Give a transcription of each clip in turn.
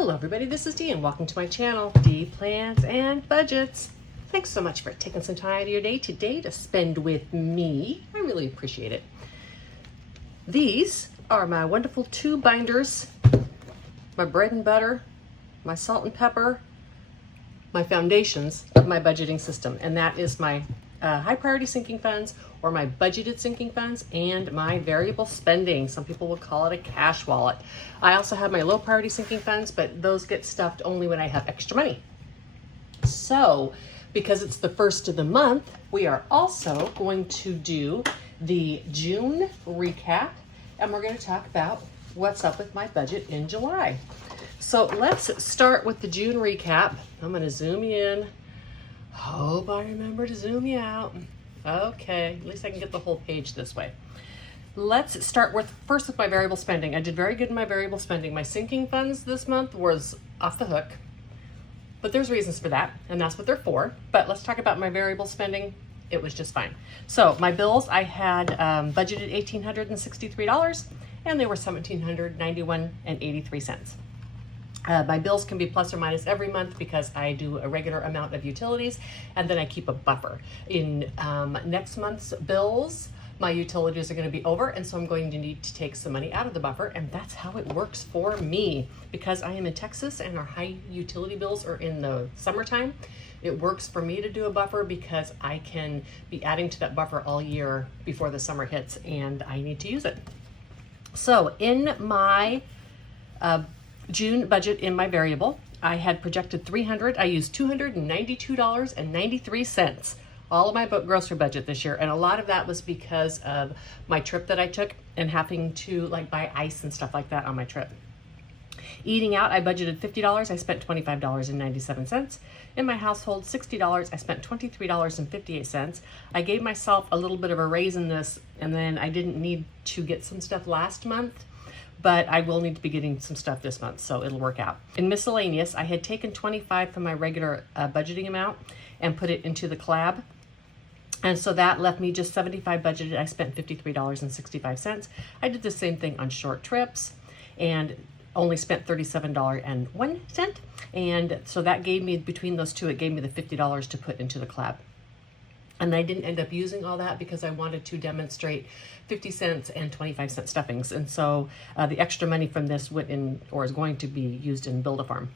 Hello everybody, this is Dee and welcome to my channel, Dee Plans and Budgets. Thanks so much for taking some time out of your day today to spend with me. I really appreciate it. These are my wonderful 2 binders, my bread and butter, my salt and pepper, my foundations of my budgeting system, and that is my high priority sinking funds or my budgeted sinking funds and my variable spending. Some people will call it a cash wallet. I also have my low priority sinking funds, but those get stuffed only when I have extra money. So because it's the first of the month, we are also going to do the June recap, and we're going to talk about what's up with my budget in July. So let's start with the June recap. I'm going to zoom you in. Hope I remember to zoom you out. Okay, at least I can get the whole page this way. Let's start first with my variable spending. I did very good in my variable spending. My sinking funds this month was off the hook, but there's reasons for that, and that's what they're for. But let's talk about my variable spending. It was just fine. So my bills, I had budgeted $1,863, and they were $1,791.83. My bills can be plus or minus every month because I do a regular amount of utilities, and then I keep a buffer. In next month's bills, my utilities are going to be over, and so I'm going to need to take some money out of the buffer, and that's how it works for me. Because I am in Texas and our high utility bills are in the summertime, it works for me to do a buffer because I can be adding to that buffer all year before the summer hits, and I need to use it. So in my June budget in my variable, I had projected $300. I used $292.93, all of my grocery budget this year. And a lot of that was because of my trip that I took and having to buy ice and stuff like that on my trip. Eating out, I budgeted $50. I spent $25.97. In my household, $60. I spent $23.58. I gave myself a little bit of a raise in this, and then I didn't need to get some stuff last month, but I will need to be getting some stuff this month, so it'll work out. In miscellaneous, I had taken $25 from my regular budgeting amount and put it into the collab. And so that left me just $75 budgeted. I spent $53.65. I did the same thing on short trips and only spent $37.01. And so that gave me, between those two, it gave me the $50 to put into the collab. And I didn't end up using all that because I wanted to demonstrate 50 cents and 25-cent stuffings. And so the extra money from this went in, or is going to be used in Build-A-Farm.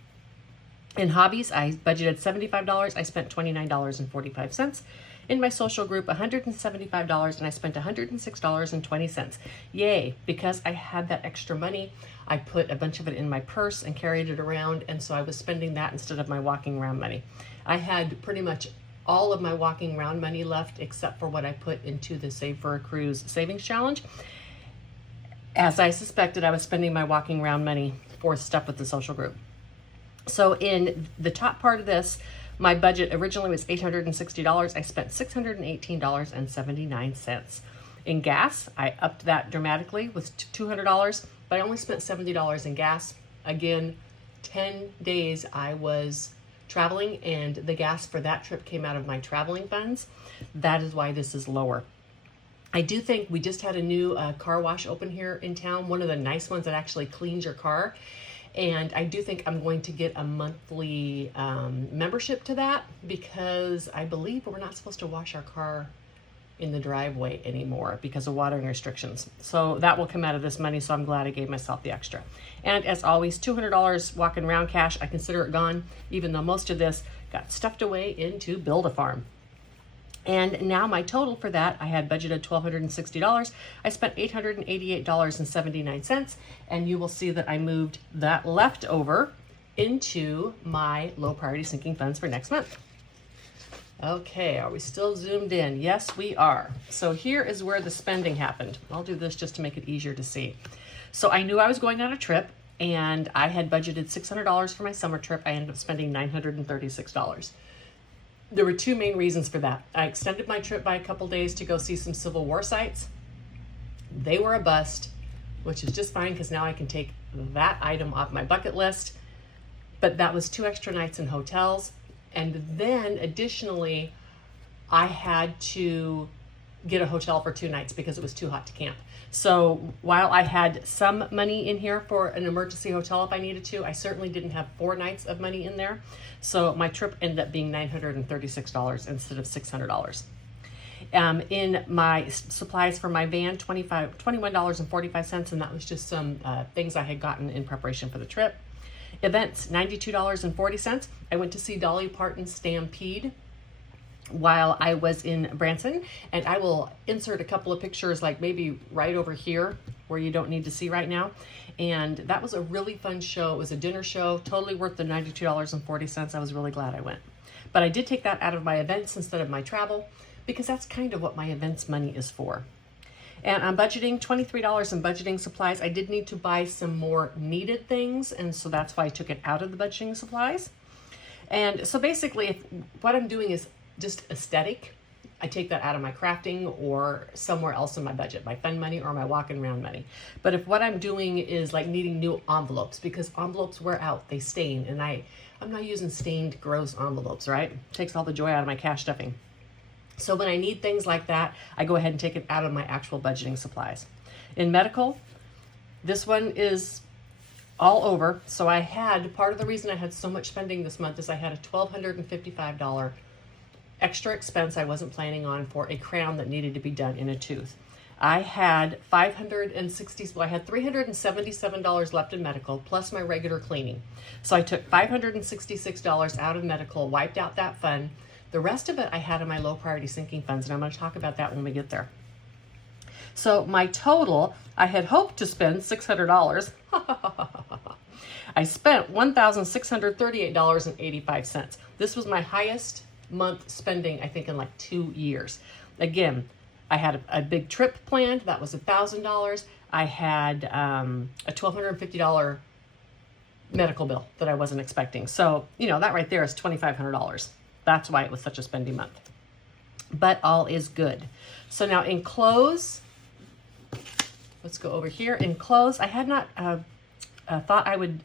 In hobbies, I budgeted $75. I spent $29.45. In my social group, $175, and I spent $106.20. Yay, because I had that extra money, I put a bunch of it in my purse and carried it around, and so I was spending that instead of my walking around money. I had pretty much all of my walking around money left except for what I put into the Save for a Cruise savings challenge. As I suspected, I was spending my walking around money for stuff with the social group. So in the top part of this, my budget originally was $860. I spent $618.79. In gas, I upped that dramatically with $200, but I only spent $70 in gas. Again, 10 days I was traveling, and the gas for that trip came out of my traveling funds. That is why this is lower. I do think we just had a new car wash open here in town, one of the nice ones that actually cleans your car. And I do think I'm going to get a monthly membership to that because I believe we're not supposed to wash our car in the driveway anymore because of watering restrictions. So that will come out of this money, so I'm glad I gave myself the extra. And as always, $200 walking around cash. I consider it gone, even though most of this got stuffed away into Build-A-Farm. And now my total for that, I had budgeted $1,260. I spent $888.79, and you will see that I moved that leftover into my low priority sinking funds for next month. Okay, are we still zoomed in? Yes, we are. So here is where the spending happened. I'll do this just to make it easier to see. So I knew I was going on a trip, and I had budgeted $600 for my summer trip. I ended up spending $936. There were 2 main reasons for that. I extended my trip by a couple days to go see some Civil War sites. They were a bust, which is just fine because now I can take that item off my bucket list. But that was 2 extra nights in hotels. And then additionally, I had to get a hotel for 2 nights because it was too hot to camp. So while I had some money in here for an emergency hotel if I needed to, I certainly didn't have 4 nights of money in there. So my trip ended up being $936 instead of $600. In my supplies for my van, $21.45, and that was just some things I had gotten in preparation for the trip. Events, $92.40. I went to see Dolly Parton's Stampede while I was in Branson, and I will insert a couple of pictures, like maybe right over here where you don't need to see right now. And that was a really fun show. It was a dinner show, totally worth the $92.40. I was really glad I went. But I did take that out of my events instead of my travel, because that's kind of what my events money is for. And I'm budgeting $23 in budgeting supplies. I did need to buy some more needed things, and so that's why I took it out of the budgeting supplies. And so basically, what I'm doing is just aesthetic. I take that out of my crafting or somewhere else in my budget, my fun money or my walking around money. But if what I'm doing is like needing new envelopes, because envelopes wear out, they stain, and I'm not using stained, gross envelopes, right? It takes all the joy out of my cash stuffing. So when I need things like that, I go ahead and take it out of my actual budgeting supplies. In medical, this one is all over. So I had, part of the reason I had so much spending this month is I had a $1,255 extra expense I wasn't planning on for a crown that needed to be done in a tooth. I had $377 left in medical, plus my regular cleaning. So I took $566 out of medical, wiped out that fund. The rest of it I had in my low priority sinking funds, and I'm going to talk about that when we get there. So my total, I had hoped to spend $600. I spent $1,638.85. This was my highest month spending, I think, in like 2 years. Again, I had a big trip planned. That was $1,000. I had a $1,250 medical bill that I wasn't expecting. So, you know, that right there is $2,500. That's why it was such a spendy month. But all is good. So now in clothes, let's go over here. In clothes, I had not thought I would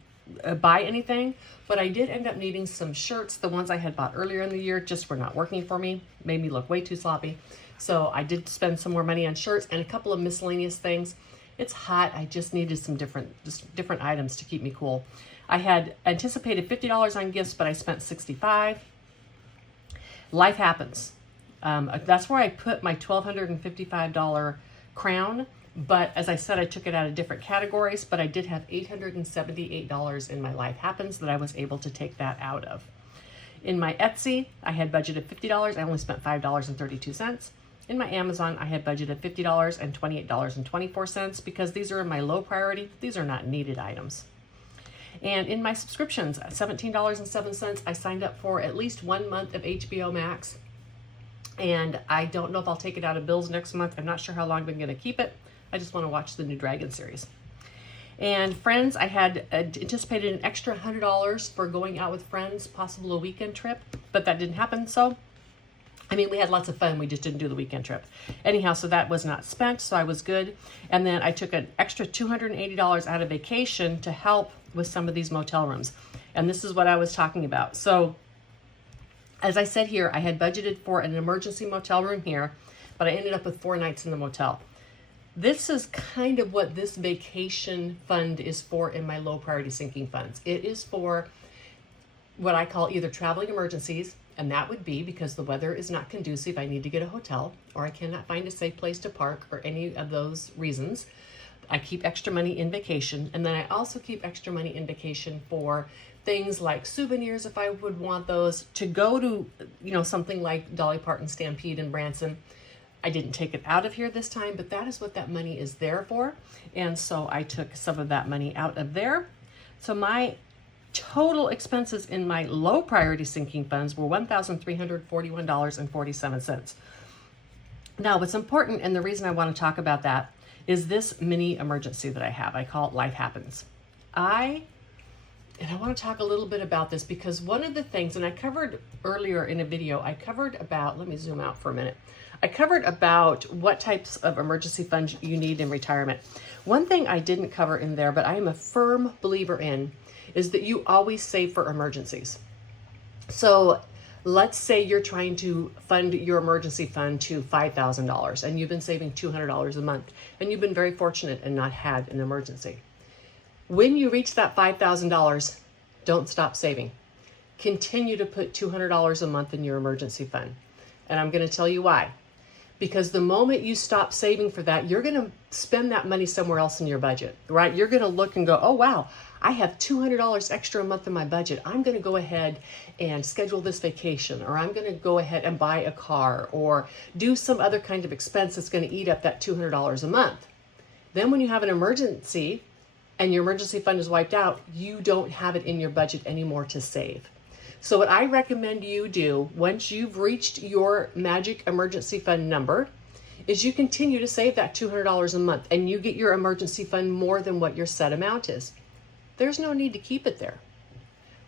buy anything, but I did end up needing some shirts. The ones I had bought earlier in the year just were not working for me. Made me look way too sloppy. So I did spend some more money on shirts and a couple of miscellaneous things. It's hot. I just needed some different items to keep me cool. I had anticipated $50 on gifts, but I spent $65. Life happens. That's where I put my $1,255 crown. But as I said, I took it out of different categories, but I did have $878 in my Life Happens that I was able to take that out of. In my Etsy, I had budgeted $50. I only spent $5.32. In my Amazon, I had budgeted $50 and $28.24 because these are in my low priority. These are not needed items. And in my subscriptions, $17.07, I signed up for at least 1 month of HBO Max. And I don't know if I'll take it out of bills next month. I'm not sure how long I'm going to keep it. I just want to watch the new Dragon series. And friends, I had anticipated an extra $100 for going out with friends, possible a weekend trip, but that didn't happen. So, I mean, we had lots of fun. We just didn't do the weekend trip. Anyhow, so that was not spent, so I was good. And then I took an extra $280 out of vacation to help with some of these motel rooms. And this is what I was talking about. So, as I said here, I had budgeted for an emergency motel room here, but I ended up with 4 nights in the motel. This is kind of what this vacation fund is for in my low priority sinking funds. It is for what I call either traveling emergencies, and that would be because the weather is not conducive, I need to get a hotel, or I cannot find a safe place to park, or any of those reasons. I keep extra money in vacation, and then I also keep extra money in vacation for things like souvenirs if I would want those, to go to, you know, something like Dolly Parton Stampede in Branson. I didn't take it out of here this time, but that is what that money is there for. And so I took some of that money out of there. So my total expenses in my low priority sinking funds were $1,341.47. Now, what's important, and the reason I want to talk about that, is this mini emergency that I have. I call it Life Happens. I want to talk a little bit about this because one of the things, and I covered earlier in a video, I covered about, let me zoom out for a minute. I covered about what types of emergency funds you need in retirement. One thing I didn't cover in there, but I am a firm believer in, is that you always save for emergencies. So Let's say you're trying to fund your emergency fund to $5,000 and you've been saving $200 a month and you've been very fortunate and not had an emergency. When you reach that $5,000, don't stop saving. Continue to put $200 a month in your emergency fund. And I'm going to tell you why. Because the moment you stop saving for that, you're going to spend that money somewhere else in your budget, right? You're going to look and go, oh, wow, I have $200 extra a month in my budget. I'm going to go ahead and schedule this vacation, or I'm going to go ahead and buy a car, or do some other kind of expense that's going to eat up that $200 a month. Then when you have an emergency and your emergency fund is wiped out, you don't have it in your budget anymore to save. So what I recommend you do once you've reached your magic emergency fund number is you continue to save that $200 a month and you get your emergency fund more than what your set amount is. There's no need to keep it there,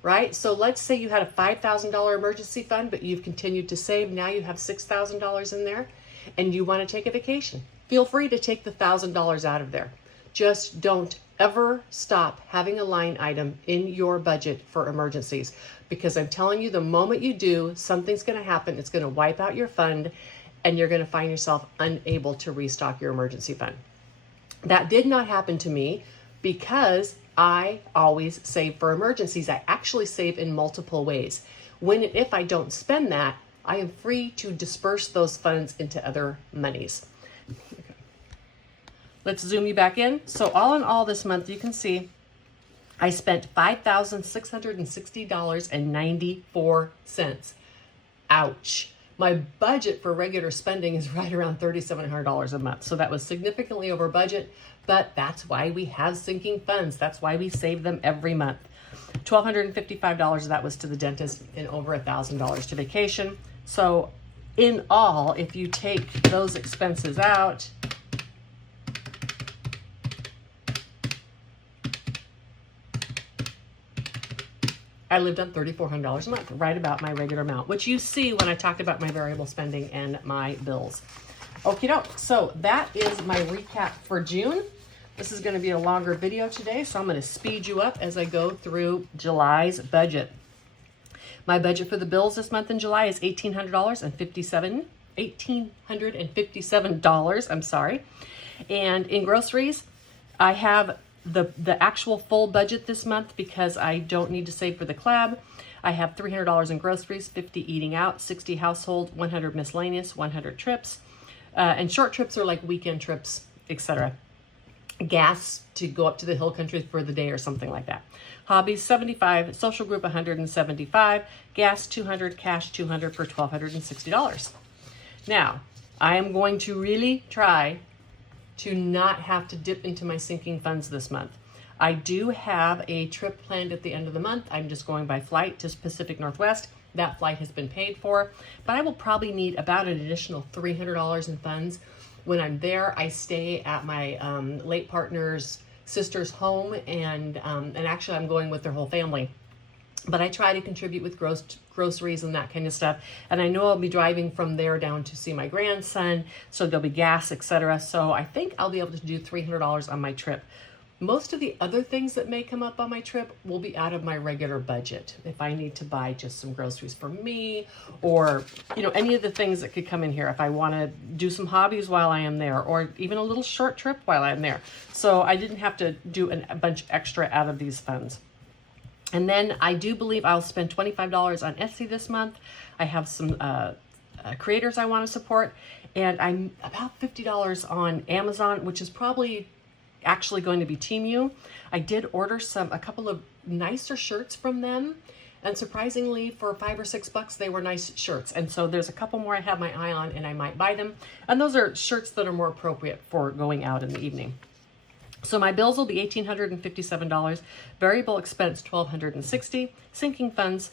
right? So let's say you had a $5,000 emergency fund, but you've continued to save. Now you have $6,000 in there and you want to take a vacation. Feel free to take the $1,000 out of there. Just don't ever stop having a line item in your budget for emergencies, because I'm telling you, the moment you do, something's going to happen. It's going to wipe out your fund and you're going to find yourself unable to restock your emergency fund. That did not happen to me because I always save for emergencies. I actually save in multiple ways. When and if I don't spend that, I am free to disperse those funds into other monies. Let's zoom you back in. So all in all this month, you can see I spent $5,660.94. Ouch. My budget for regular spending is right around $3,700 a month. So that was significantly over budget, but that's why we have sinking funds. That's why we save them every month. $1,255 of that was to the dentist and over $1,000 to vacation. So in all, if you take those expenses out, I lived on $3,400 a month, right about my regular amount, which you see when I talk about my variable spending and my bills. Okie doke. So that is my recap for June. This is going to be a longer video today, so I'm going to speed you up as I go through July's budget. My budget for the bills this month in July is $1,857. I'm sorry. And in groceries, I have the actual full budget this month because I don't need to save for the collab. I have $300 in groceries, 50 eating out, 60 household, 100 miscellaneous, 100 trips. And short trips are like weekend trips, etc. Gas to go up to the hill country for the day or something like that. Hobbies, 75, social group, 175, gas, 200, cash, 200 for $1,260. Now, I am going to really try to not have to dip into my sinking funds this month. I do have a trip planned at the end of the month. I'm just going by flight to Pacific Northwest. That flight has been paid for, but I will probably need about an additional $300 in funds. When I'm there, I stay at my late partner's sister's home, and actually I'm going with their whole family. But I try to contribute with groceries and that kind of stuff. And I know I'll be driving from there down to see my grandson, so there'll be gas, etc. So I think I'll be able to do $300 on my trip. Most of the other things that may come up on my trip will be out of my regular budget. If I need to buy just some groceries for me, or any of the things that could come in here. If I want to do some hobbies while I am there, or even a little short trip while I'm there. So I didn't have to do a bunch extra out of these funds. And then I do believe I'll spend $25 on Etsy this month. I have some creators I want to support, and I'm about $50 on Amazon, which is probably actually going to be Temu. I did order a couple of nicer shirts from them, and surprisingly for $5 or $6 they were nice shirts. And so there's a couple more I have my eye on, and I might buy them. And those are shirts that are more appropriate for going out in the evening. So my bills will be $1,857, variable expense $1,260, sinking funds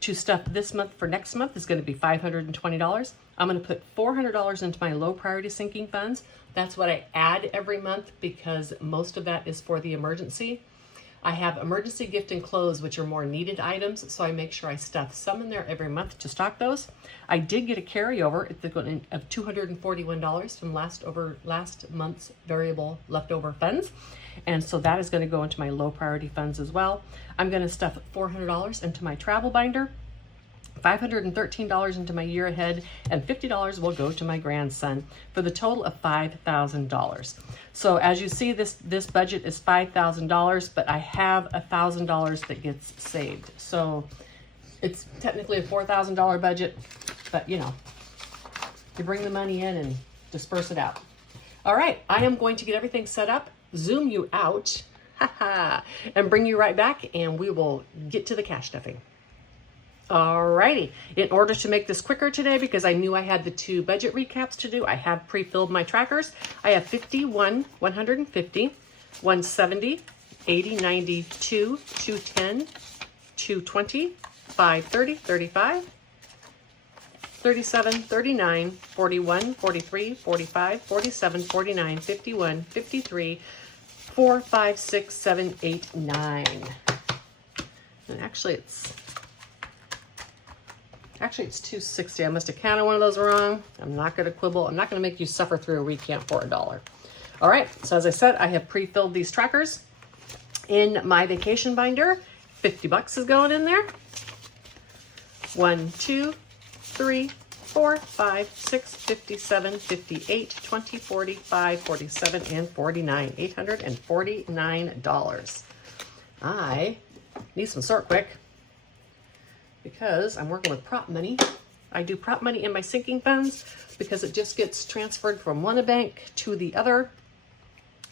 to stuff this month for next month is going to be $520. I'm going to put $400 into my low priority sinking funds. That's what I add every month because most of that is for the emergency. I have emergency gift and clothes, which are more needed items, so I make sure I stuff some in there every month to stock those. I did get a carryover of $241 from last month's variable leftover funds, and so that is going to go into my low priority funds as well. I'm going to stuff $400 into my travel binder, $513 into my year ahead, and $50 will go to my grandson for the total of $5,000. So as you see, this budget is $5,000, but I have $1,000 that gets saved. So it's technically a $4,000 budget, but you know, you bring the money in and disperse it out. All right, I am going to get everything set up, zoom you out, and bring you right back, and we will get to the cash stuffing. Alrighty, in order to make this quicker today, because I knew I had the 2 budget recaps to do, I have pre-filled my trackers. I have 51, 150, 170, 80, 90, 2, 210, 220, 530, 35, 37, 39, 41, 43, 45, 47, 49, 51, 53, 4, 5, 6, 7, 8, 9. And actually it's 260. I must have counted one of those wrong. I'm not going to quibble. I'm not going to make you suffer through a recount for $1. All right, so as I said, I have pre-filled these trackers in my vacation binder. $50 is going in there. 1, 2, 3, 4, 5, 6, 57, 58, 20, 45, 47, and 49. $849. I need some sort quick, because I'm working with prop money. I do prop money in my sinking funds because it just gets transferred from one bank to the other.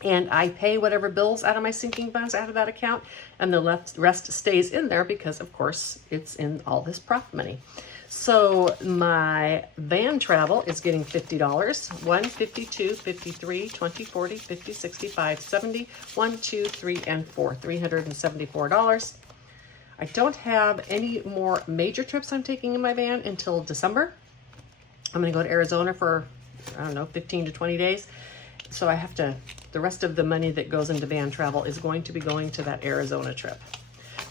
And I pay whatever bills out of my sinking funds out of that account, and the rest stays in there because, of course, it's in all this prop money. So my van travel is getting $50. 1, 52, 53, 20, 40, 50, 65, 70, 1, 2, 3, and 4. $374. I don't have any more major trips I'm taking in my van until December. I'm going to go to Arizona for, I don't know, 15 to 20 days. So I have to, the rest of the money that goes into van travel is going to be going to that Arizona trip.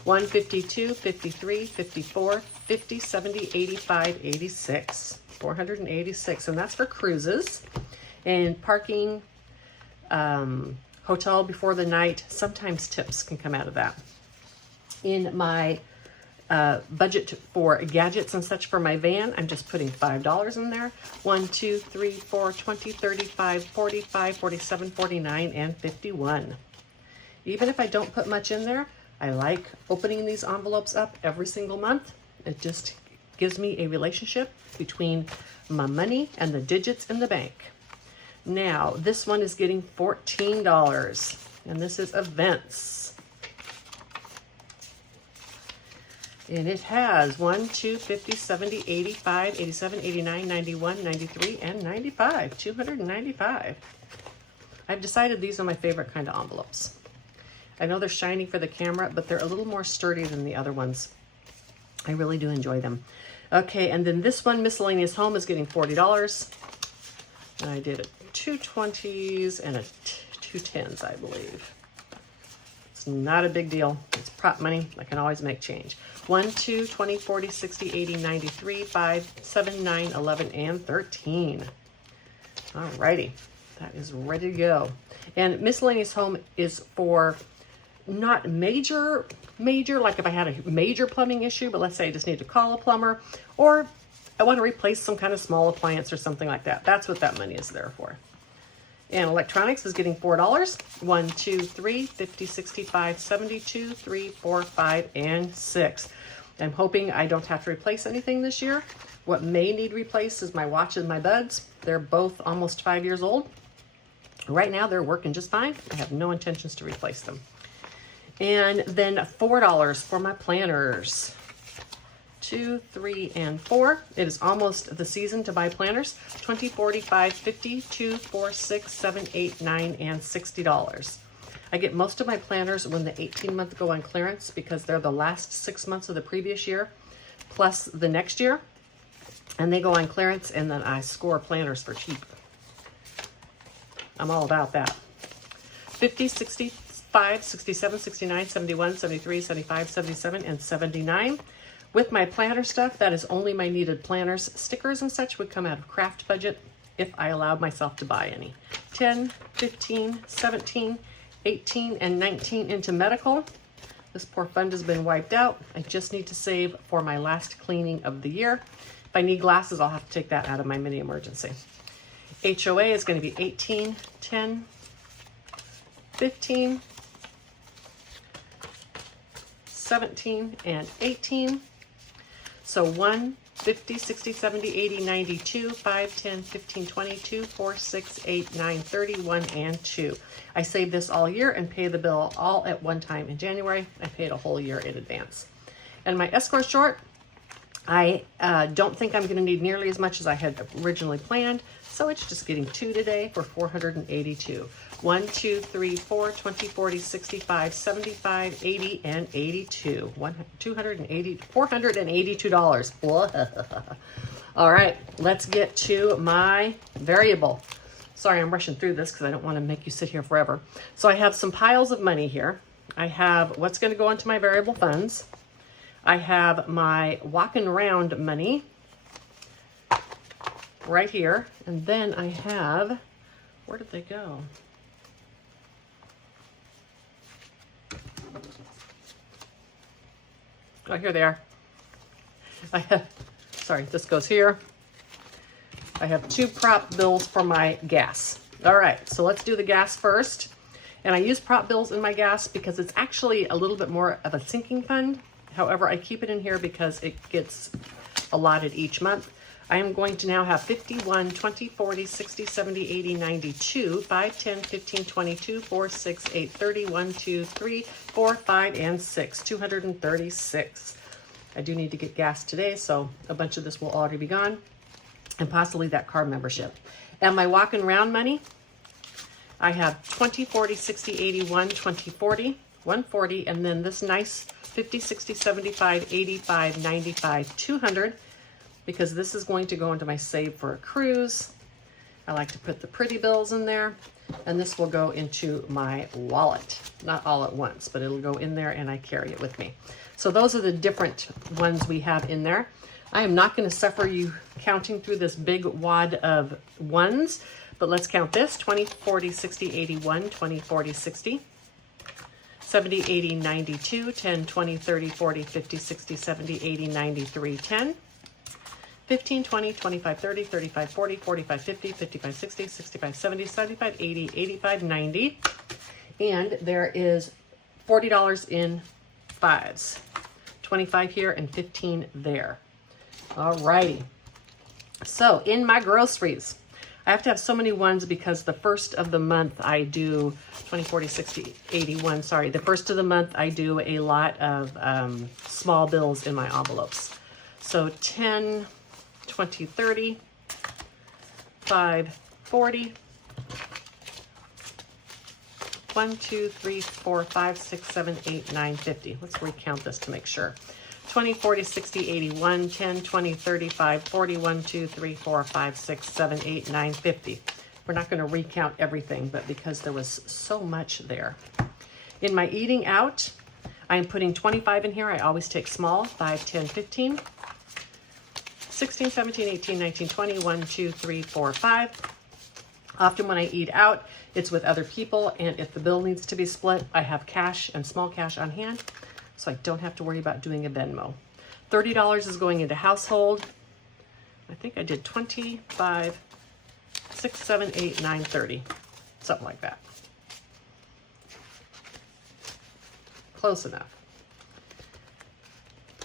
152, 53, 54, 50, 70, 85, 86, 486. And that's for cruises and parking, hotel before the night. Sometimes tips can come out of that. In my budget for gadgets and such for my van, I'm just putting $5 in there. 1, 2, 3, 4, 20, 35, 45, 47, 49, and 51. Even if I don't put much in there, I like opening these envelopes up every single month. It just gives me a relationship between my money and the digits in the bank. Now, this one is getting $14, and this is events. And it has 1, 2, 50, 70, 85, 87, 89, 91, 93, and 95. 295. I've decided these are my favorite kind of envelopes. I know they're shiny for the camera, but they're a little more sturdy than the other ones. I really do enjoy them. Okay, and then this one, Miscellaneous Home, is getting $40. And I did a 2 20s and a 2 10s, I believe. It's not a big deal. It's prop money. I can always make change. 1, 2, 20, 40, 60, 80, 93, 5, 7, 9, 11, and 13. Alrighty. That is ready to go. And Miscellaneous Home is for not major, like if I had a major plumbing issue, but let's say I just need to call a plumber, or I want to replace some kind of small appliance or something like that. That's what that money is there for. And electronics is getting $4. 1, 2, 3, 50, 65, 72, 3, 4, 5, and 6. I'm hoping I don't have to replace anything this year. What may need replaced is my watch and my buds. They're both almost 5 years old. Right now, they're working just fine. I have no intentions to replace them. And then $4 for my planners. 2, 3, and 4. It is almost the season to buy planners. 20, 45, 50, 2, 4, 6, 7, 8, 9, and $60. I get most of my planners when the 18-month go on clearance because they're the last 6 months of the previous year plus the next year. And they go on clearance, and then I score planners for cheap. I'm all about that. 50, 65, 67, 69, 71, 73, 75, 77, and 79. With my planner stuff, that is only my needed planners. Stickers and such would come out of craft budget if I allowed myself to buy any. 10, 15, 17, 18, and 19 into medical. This poor fund has been wiped out. I just need to save for my last cleaning of the year. If I need glasses, I'll have to take that out of my mini emergency. HOA is going to be 18, 10, 15, 17, and 18. So 1, 50, 60, 70, 80, 92, 5, 10, 15, 22, 4, 6, 8, 9, 30, 1, and 2. I save this all year and pay the bill all at one time in January. I paid a whole year in advance. And my escrow short, I don't think I'm going to need nearly as much as I had originally planned. So it's just getting 2 today for 482. 1, 2, 3, 4, 20, 40, 65, 75, 80, and 82. $482. All right, let's get to my variable. Sorry, I'm rushing through this because I don't want to make you sit here forever. So I have some piles of money here. I have what's going to go into my variable funds. I have my walking around money right here. And then I have, where did they go? Oh, here they are. I have, sorry, this goes here. I have 2 prop bills for my gas. All right, so let's do the gas first. And I use prop bills in my gas because it's actually a little bit more of a sinking fund. However, I keep it in here because it gets allotted each month. I am going to now have 51, 20, 40, 60, 70, 80, 92, 5, 10, 15, 22, 4, 6, 8, 30, 1, 2, 3, 4, 5, and 6, 236. I do need to get gas today, so a bunch of this will already be gone, and possibly that car membership. And my walking around money, I have 20, 40, 60, 81, 20, 40, 140, and then this nice 50, 60, 75, 85, 95, 200, because this is going to go into my save for a cruise. I like to put the pretty bills in there, and this will go into my wallet. Not all at once, but it'll go in there and I carry it with me. So those are the different ones we have in there. I am not going to suffer you counting through this big wad of ones, but let's count this. 20, 40, 60, 81, 20, 40, 60, 70, 80, 92, 10, 20, 30, 40, 50, 60, 70, 80, 93, 10. 15, 20, 25, 30, 35, 40, 45, 50, 55, 60, 65, 70, 75, 80, 85, 90. And there is $40 in fives. 25 here and 15 there. All righty. So in my groceries, I have to have so many ones because the first of the month I do 20, 40, 60, 81, sorry. The first of the month I do a lot of small bills in my envelopes. So 10, 20, 30, 5, 40, 1, 2, 3, 4, 5, 6, 7, 8, 9, 50. Let's recount this to make sure. 20, 40, 60, 81, 10, 20, 35, 40, 1, 2, 3, 4, 5, 6, 7, 8, 9, 50. We're not going to recount everything, but because there was so much there. In my eating out, I am putting 25 in here. I always take small, 5, 10, 15. 16, 17, 18, 19, 20, 1, 2, 3, 4, 5. Often when I eat out, it's with other people, and if the bill needs to be split, I have cash and small cash on hand, so I don't have to worry about doing a Venmo. $30 is going into household. I think I did 25, 6, 7, 8, 9, 30, something like that. Close enough.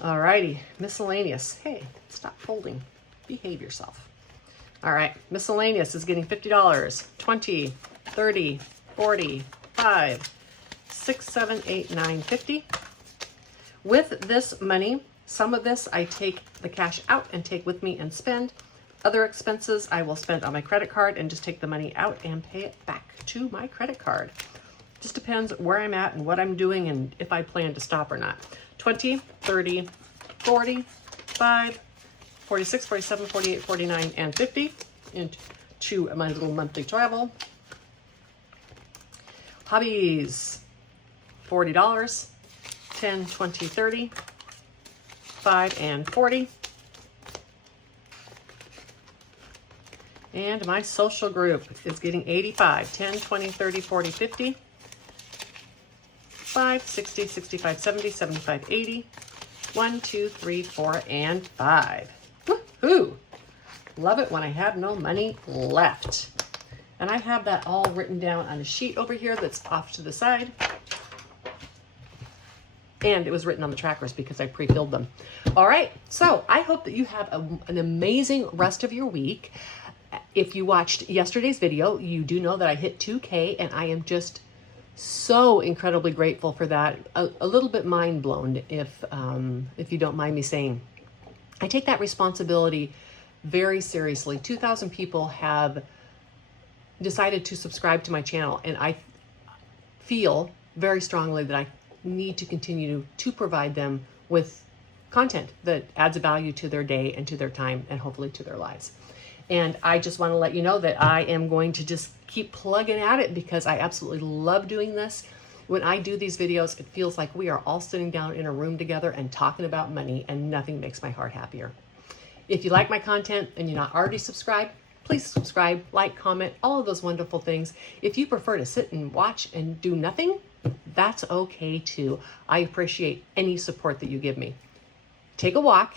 All righty, miscellaneous. Hey, stop folding. Behave yourself. All right, miscellaneous is getting $50. 20, 30, 40, 5, 6, 7, 8, 9, 50. With this money, some of this I take the cash out and take with me and spend. Other expenses I will spend on my credit card and just take the money out and pay it back to my credit card. Just depends where I'm at and what I'm doing and if I plan to stop or not. 20, 30, 40, 5, 46, 47, 48, 49, and 50 into my little monthly travel. Hobbies, $40, 10, 20, 30, 5, and 40. And my social group is getting 85, 10, 20, 30, 40, 50. 5, 60, 65, 70, 75, 80. 1, 2, 3, 4, and 5. Woohoo! Love it when I have no money left. And I have that all written down on a sheet over here that's off to the side. And it was written on the trackers because I pre-filled them. All right, so I hope that you have an amazing rest of your week. If you watched yesterday's video, you do know that I hit 2K, and I am just so incredibly grateful for that. A little bit mind blown, if you don't mind me saying. I take that responsibility very seriously. 2,000 people have decided to subscribe to my channel, and I feel very strongly that I need to continue to provide them with content that adds value to their day and to their time and hopefully to their lives. And I just want to let you know that I am going to just keep plugging at it because I absolutely love doing this. When I do these videos, it feels like we are all sitting down in a room together and talking about money, and nothing makes my heart happier. If you like my content and you're not already subscribed, please subscribe, like, comment, all of those wonderful things. If you prefer to sit and watch and do nothing, that's okay too. I appreciate any support that you give me. Take a walk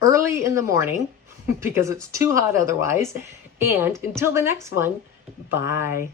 early in the morning because it's too hot otherwise. And until the next one, bye.